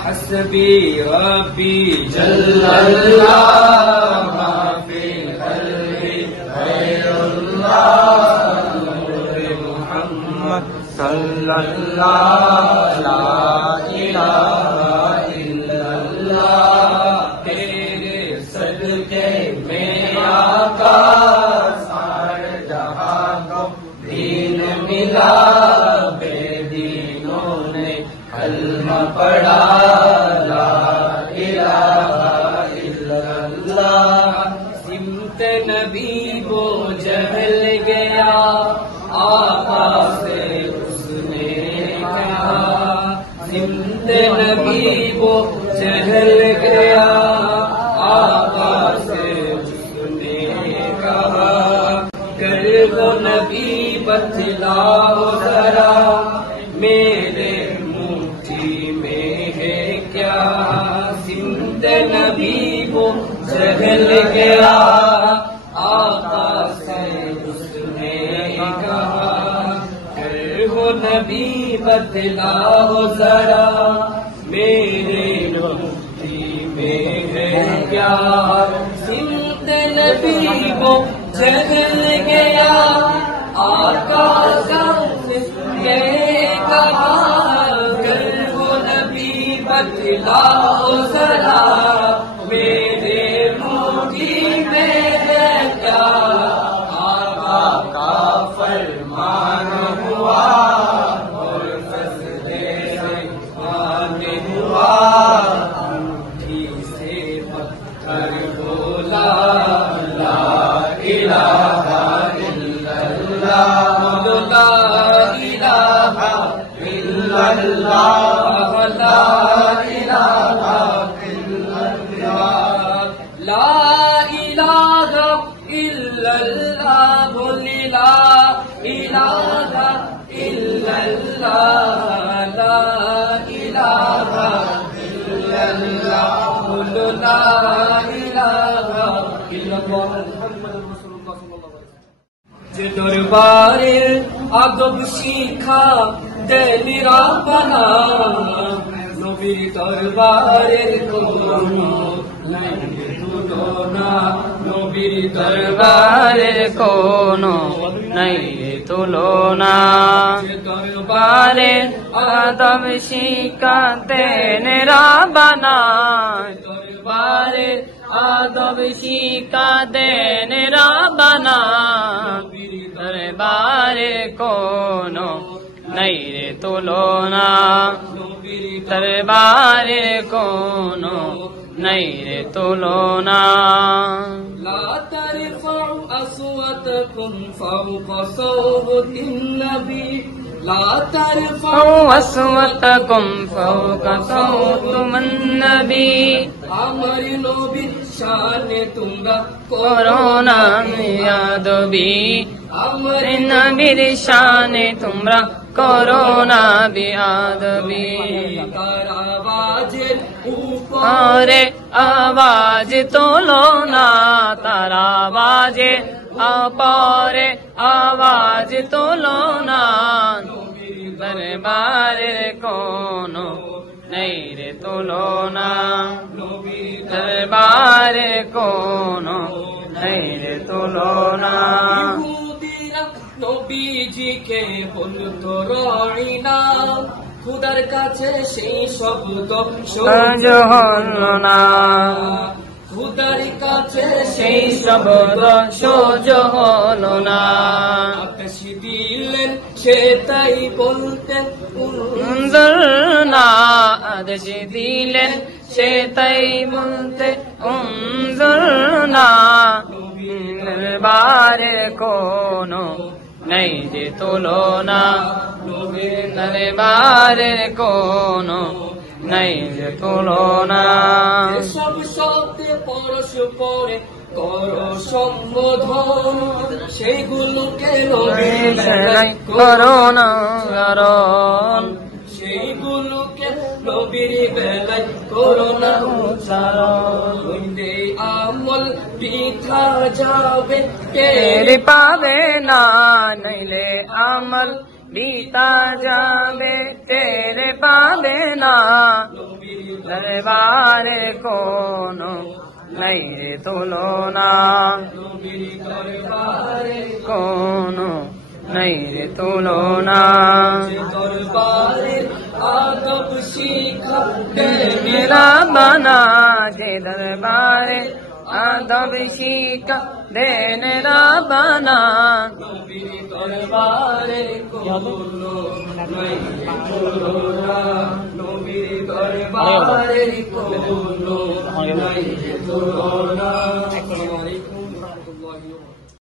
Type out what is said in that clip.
حسبي ربي جل الله ما في القلب غير الله نور محمد صلى الله لا إله إلا الله तेरे सदके में आका सारे जहां को दीन मिला बेदीनों ने कलमा पढ़ा ला इलाहा इल्लल्लाह सिमत नबी वो जहल गया आका से उसने कहा सिमत नबी वो जहल गया आका से उसने कहा कर वो नबी बतलाओ जरा मेरे मुट्ठी में है क्या सिमत नबी वो जहल गया आका से उसने कहा कर वो नबी बतलाओ जरा मेरे मुट्ठी में है क्या सिमत नबी वो जहल गया आका से उसने कहा कर वो नबी बतलाओ जरा मेरे मुट्ठी में है क्या आका का फरमान हुआ और फजले से माने हुआ मुट्ठी से पत्थर बोला ला इलाहा इल्लल्लाह ला इलाहा इल्लल्लाह ला इलाहा इल्लल्लाह ला इलाहा इल्लल्लाह बोली ला इलाहा इल्लल्लाह ला इलाहा इल्लल्लाह बोलो ला इलाहा इल्लल्लाह मुहम्मदुर रासूलुल्लाह साल्लाल्लाहु अलैहि वसल्लम যে দরবারের আদব শিখা দেনিরা বানা নবীর দরবারের কোনো নাই তুলনা নবীর দরবারের কোনো নাই তুলনা দরবারের আদব শিখা দেনিরা বানা দরবারের আদব শিখা দেনিরা বানা দরবারে কোনো নাই রে তুলনা দরবারে কোনো নাই রে তুলনা লা তারফাউ আসওয়াতাকুম ফাওকা সাওতিন নবী লা তারফাউ আসওয়াতাকুম ফাওকা সাওতিন নবী আমার নবীর শানে তোমরা করো না বেয়াদবি আমার নবীর শানে তোমরা করো না বেয়াদবি তার আওয়াজের উপরে আওয়াজ তোলো না তার আওয়াজে আপরে আওয়াজ তোলো না দরবারের কোনো নাই রে তুলনা দরবারে কোনো নাই রে তুলনা নবীজিকে বলতো রইনা খুদার কাছে সেই শব্দ সহ্য হলো না খুদার কাছে সেই শব্দ সহ্য হলো না আকাশ দিলেন সে তাই বলতেন উনজুর না আদেশ দিলেন সে তাই বলতে উনজুর না দরবারের কোনো নাই যে তুলনা দরবারের কোনো নাই যে তুলনা সব শব্দে পরস্পরে করো সম্বোধন সেইগুলোকে করো না কারণ সেইগুলোকে নবীর বেলায় করোনা উচ্চারণ হইলে আমল বৃথা যাবে টের পাবে না নইলে আমল বৃথা যাবে টের পাবে না দরবারে কোনো নাই রে তুলনা কোনো নাই রে তুলনা দরবারে আদব শিখা মেরা বানা যে দরবারে আদব শিখা দেনে রাবানা নবীর দরবারে কোনো নাই তুলনা নবীর দরবারে কোনো নাই তুলনা